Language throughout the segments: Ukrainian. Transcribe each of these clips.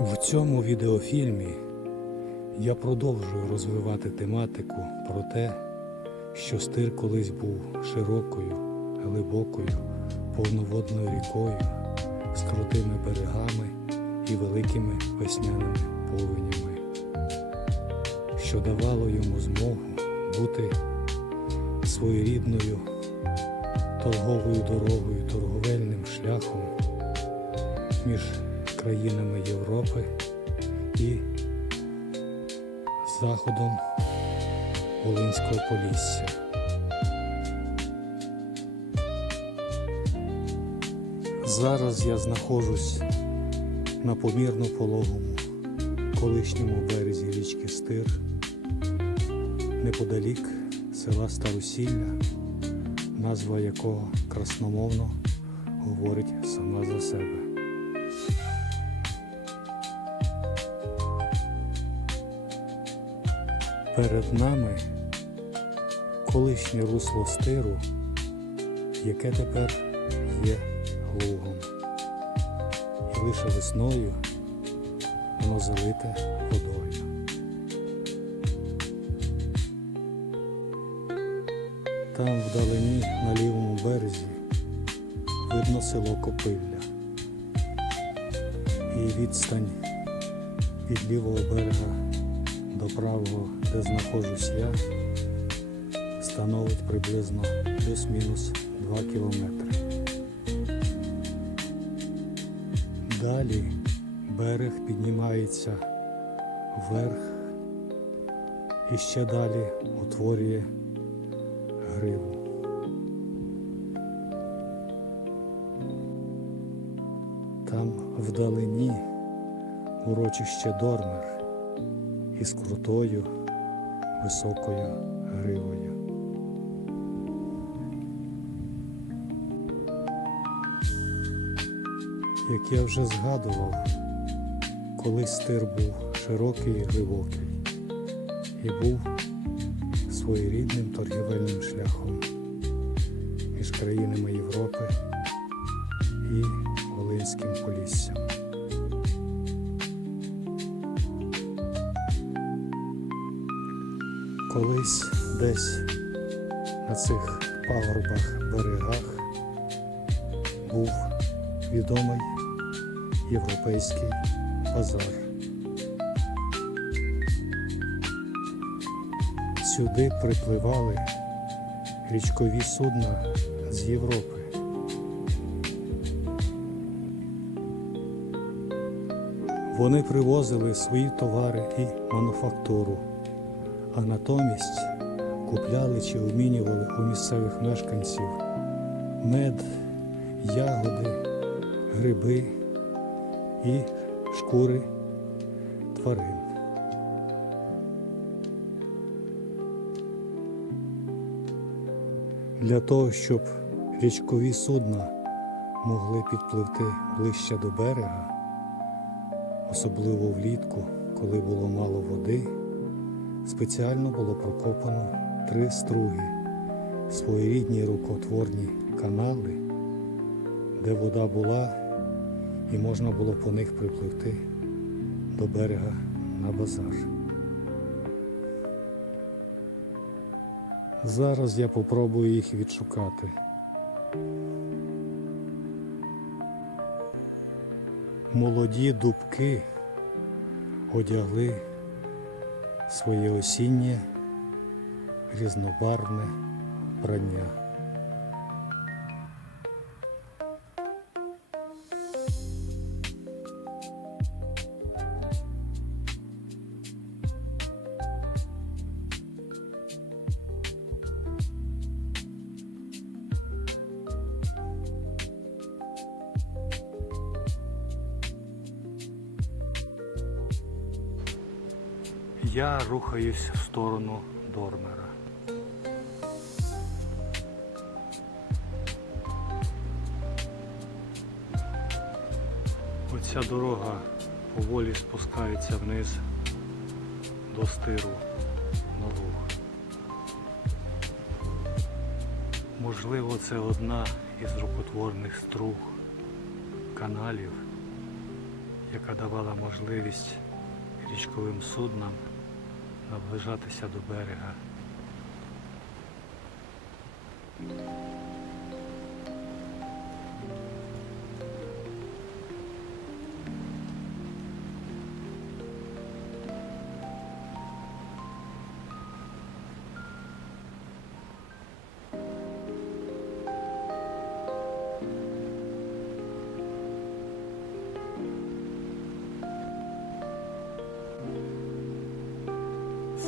В цьому відеофільмі я продовжую розвивати тематику про те, що стир колись був широкою, глибокою, повноводною рікою з крутими берегами і великими весняними повенями, що давало йому змогу бути своєрідною торговою дорогою, торговельним шляхом між країнами Європи і заходом Волинського Полісся. Зараз я знаходжусь на помірно пологому колишньому березі річки Стир, неподалік села Старосілля, назва якого красномовно говорить сама за себе. Перед нами колишнє русло стиру, яке тепер є лугом. І лише весною воно залите водою. Там вдалині на лівому березі видно село Копилля. І відстань від лівого берега до правого, де знаходжусь я, становить приблизно плюс-мінус 2 кілометри. Далі берег піднімається вверх і ще далі утворює гриву. Там вдалині урочище Дормер із крутою високою гривою. Як я вже згадував, колись стир був широкий і глибокий і був своєрідним торгівельним шляхом між країнами Європи і Волинським Поліссям. Колись десь на цих пагорбах берегах був відомий європейський базар. Сюди припливали річкові судна з Європи. Вони привозили свої товари і мануфактуру а натомість купляли чи обмінювали у місцевих мешканців мед, ягоди, гриби і шкури тварин. Для того, щоб річкові судна могли підпливти ближче до берега, особливо влітку, коли було мало води спеціально було прокопано три струги, своєрідні рукотворні канали, де вода була і можна було по них припливти до берега на базар. Зараз я попробую їх відшукати. Молоді дубки одягли своє осіннє різнобарвне прання. Я рухаюсь в сторону Дормера. Оця дорога поволі спускається вниз до стиру луг. Можливо, це одна із рукотворних струг каналів, яка давала можливість річковим суднам наближатися до берега.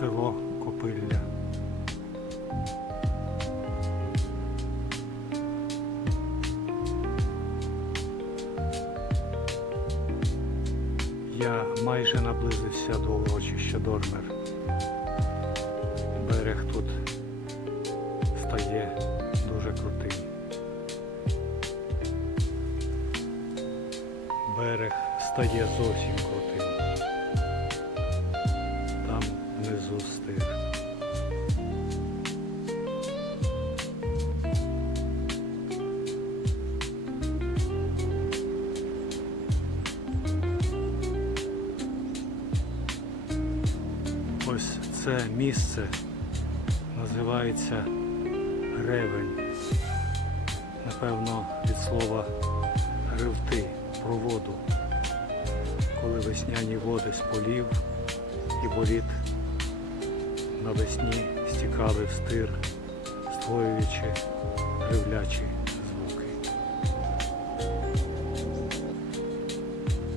Село Копилля. Я майже наблизився до урочища Дормер. Берег тут стає дуже крутим. Берег стає зовсім крутим. Там внизу. Ось це місце називається Ревень. Напевно, від слова гривти про воду, коли весняні води з полів і боліт навесні стікали в стир, створюючи гривлячі звуки.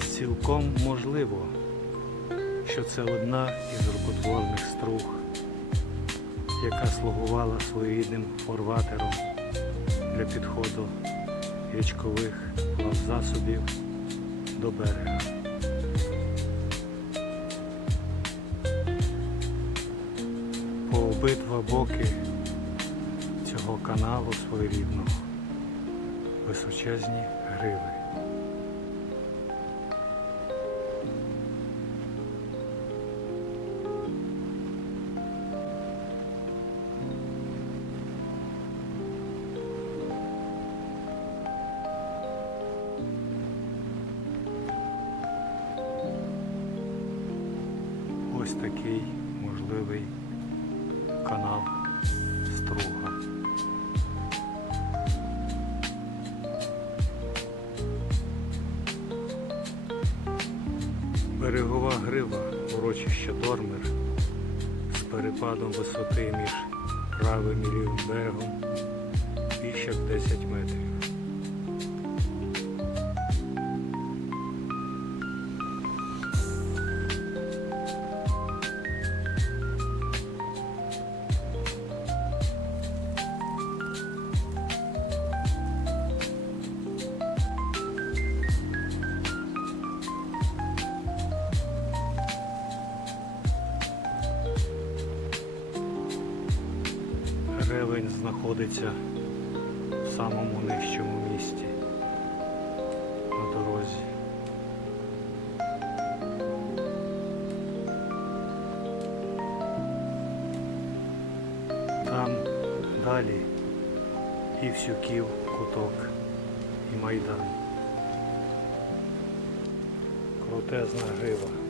Цілком можливо, що це одна із рукотворних струг, яка слугувала своєрідним форватером для підходу річкових плавзасобів до берега. Обидва боки цього каналу своєрідного височезні гриви. Канал Струга. Берегова грива урочища Дормер з перепадом висоти між правим і лівим берегом більше як 10 метрів. Ревень знаходиться в самому нижчому місті на дорозі. Там далі і Всюків куток, і Майдан. Крутезна грива.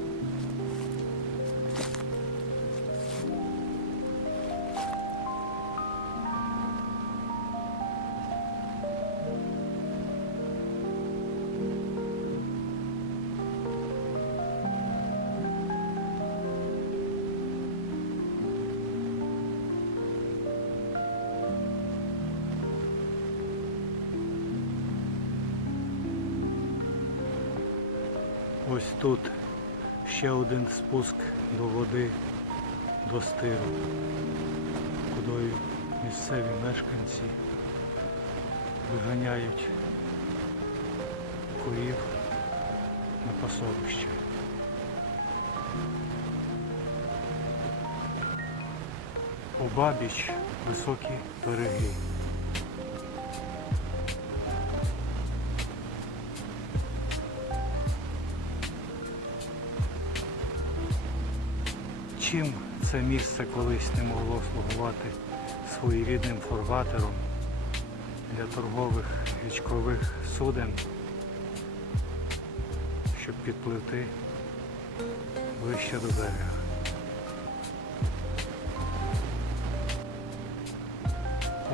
Тут ще один спуск до води до стиру, кудою місцеві мешканці виганяють курів на пасовище. Обабіч високі береги. Чим це місце колись не могло слугувати своєрідним форватером для торгових річкових суден, щоб підпливти ближче до берега.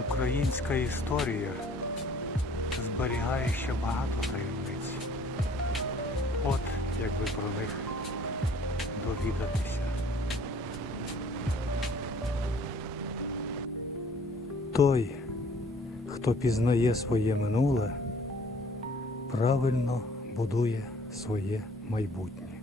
Українська історія зберігає ще багато таємниць. От як би про них довідатися. Той, хто пізнає своє минуле, правильно будує своє майбутнє.